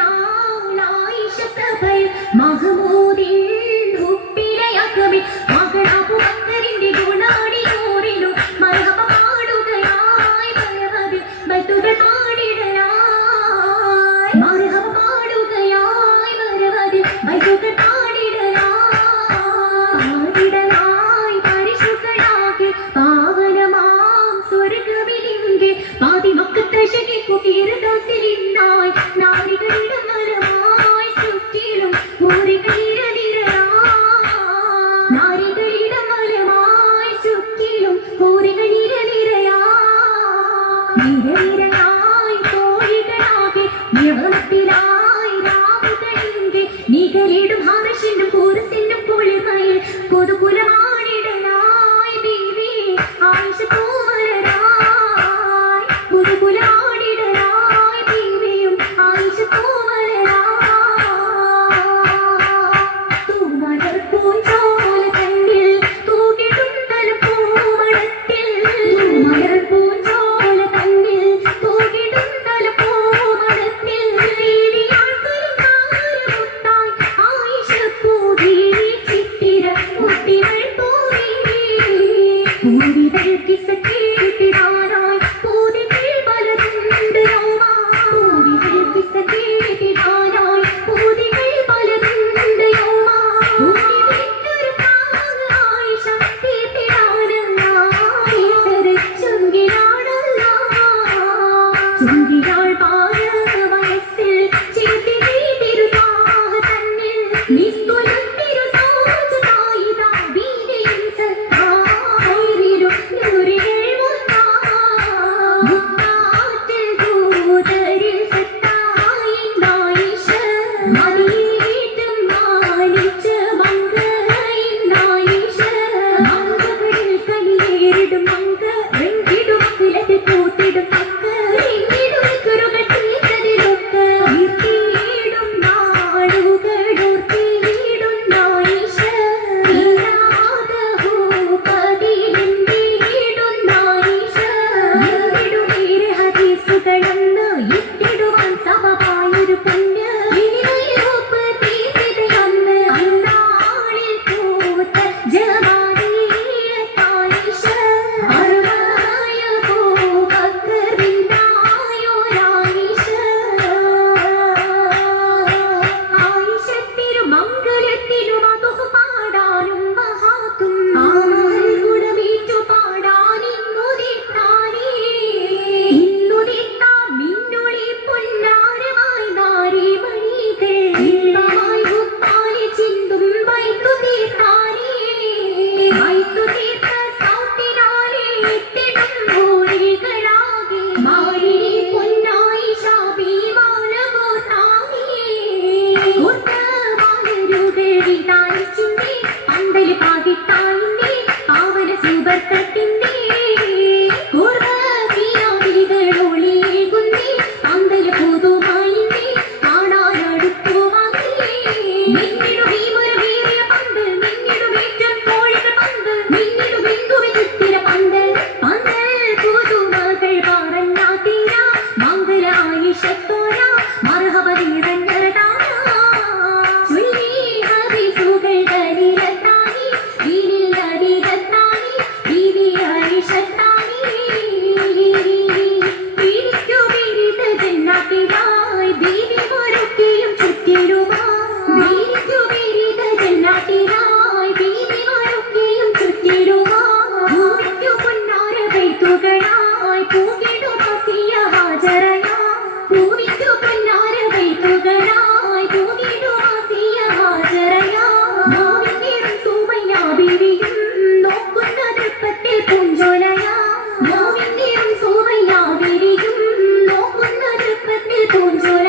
മധുമണിയായിഷ സഭയിൽ മഹമൂദിൻ ഉപ്പിലയകമിൽ മകളാബു ബക്കറിന്റെ ഗുണാടി നൂറിലും മർഹബ പാടുകയായി പലവതിൽ ബൈത്തുകൾ പാടിടലായി മർഹബ പാടുകയായി പലവതിൽ ബൈത്തുകൾ പാടിടലായി പരിശുദ്ധനാകി പാവനമാം സ്വർഗവിലിങ്കെ പാതി മക്കത്തെ ശകിക്കു തീരദാസിലിന്നായി നാരികളുടെ മരമായി ചുറ്റിലും നാരികളിടെ മരമായി ചുറ്റിലും നിരനിരയായി കോഴികളാകെ നിയമത്തിലായി രാവുകളിന്റെ നികളിടും ഹർഷിനും പൂരസിനും കുളിമയിൽ പുതുകുലമാണിടലായി ബീവി ആയിഷ പൂവലരായി പുതുകുലമാണിടലായി ബീവിയും ആയിഷ പൂവലരായി തൂമലർ പൂഞ്ചോല കണ്ണിൽ തൂകിടുന്നൽ പൂമണത്തിൽ തൂമലർ പൂഞ്ചോല കണ്ണിൽ തൂകിടുന്നൽ പൂമണത്തിൽ വീടിയാൾ കരുതാറുമുത്തായി ആയിഷ പൂവി ചിത്തിര മുത്തികൾ പൂവി പൂവിതൾ കിസ കേട്ടിടാനായി പൂതികൾ പലതുണ്ട് യോമാ പൂവിതൾ കിസ കേട്ടിടാനായി പൂതികൾ പലതുണ്ട് യോമാ പൂവിതൾക്കൊരു പാങ്ങ് ആയിഷ തീർത്തിടാനായി തെരച്ചുങ്കിലാണല്ല ചുങ്കിലാൾ പായ വയസ്സിൽ ചേർത്തിരി തിരുതാഹ തന്നിൽ നിസ്തുലത്തിരു സാജുതായിതാ വീതിയും സത്തായിരും നൂറികൾ മുത്താത്തിൽ ദൂതരിൽ സത്തായിന്നായിഷ മതിയേറ്റും മാനിച്ച മങ്കയിന്നായിഷ മങ്കകളിൽ കലിയേറിടും മങ്ക വെങ്കിടും കിളത്തി കൂട്ടിടും മക്ക എങ്ങിടും കുരുകൾ തീർത്തതിലൊക്ക തീർത്തിയിടും നാടുകളോർത്തിയിടും നായിഷ ഇല്ലാതഹു പതിലെന്തിയിടും നായിഷ എന്തിടും ഏറെ ഹദീസുകളെന്ന് ഇട്ടിടുവാൻ സമമായൊരു പുണ്യ ഇനിയൊപ്പ് തീർത്തിതയൊന്ന് അന്നാളിൽ പൂത്ത ജമാലിയത്തായിഷ അറുവായ പൂബക്കറിന്തായൊരായിഷ ആയിഷ തിരുമംഗലത്തിനും അതുഹു പാടാനും മഹാത്തും ഗുണമേറ്റു പാടാൻ ഇന്നുദിത്താം മിന്നുളി പൊന്നാരമായി നാരിമണികൾ ഇമ്പമായി മുത്താലി ചിന്തും വൈത്തു തീർത്ത സൗത്തിനാലെ എത്തിടും ഭൂരികളാകെ മാറിനി പൊന്നായി ശാപി മാലവോ താങ്ങി കുർത്തമാലരുകൾ വിതാനിച്ചിന്റെ പന്തല് പാകിത്തായിന്റെ പാവന സുബർത്തത്തിന്റെ പൂർവ്വീരാവിളികളൊളിയേകുന്നേ പന്തല് പുതുമായിന്റെ കാണാനടുത്തു വാങ്ങി മിന്നിടുമീമൊരു വീറിയ പന്ത് മിന്നിടുമേറ്റം കോഴികൾ പന്ത് മിന്നിടുമെന്തുമി ചുത്തിര പന്ത് പുതുമകൾ പറഞ്ഞാ തീരാ മംഗല ആയിഷത്തോര മർഹബ നിറഞ്ഞതാ ചൊല്ലി ഹദീസുകൾ കരിലത്താനി ദീനിൽ നബികത്താനി ബീവി ആയിഷത്താനി പിരിക്കു പിരിത ജന്നാത്തിലായി ബീവി മൊരൊക്കെയും ചുറ്റിടുവാ പിരിക്കു പിരിത ജന്നാത്തിലായി ബീവി മൊരൊക്കെയും ചുറ്റിടുവാ ഭൂമിക്കു പൊന്നാര ബൈത്തുകളായി പൂകിടും ഹസിയ ഹാജറയാ ഭൂമിക്കു പൊന്നാര ബൈത്തുകളായി പൂകിടും ഹസിയ ഹാജറയാ മോമിനും സുമയ്യ ബീവിയും നോക്കുന്ന ദൃപ്പത്തിൽ പൂഞ്ചോലയാ മോമിനും സുമയ്യ ബീവിയും നോക്കുന്ന ദൃപ്പത്തിൽ പൂഞ്ചോല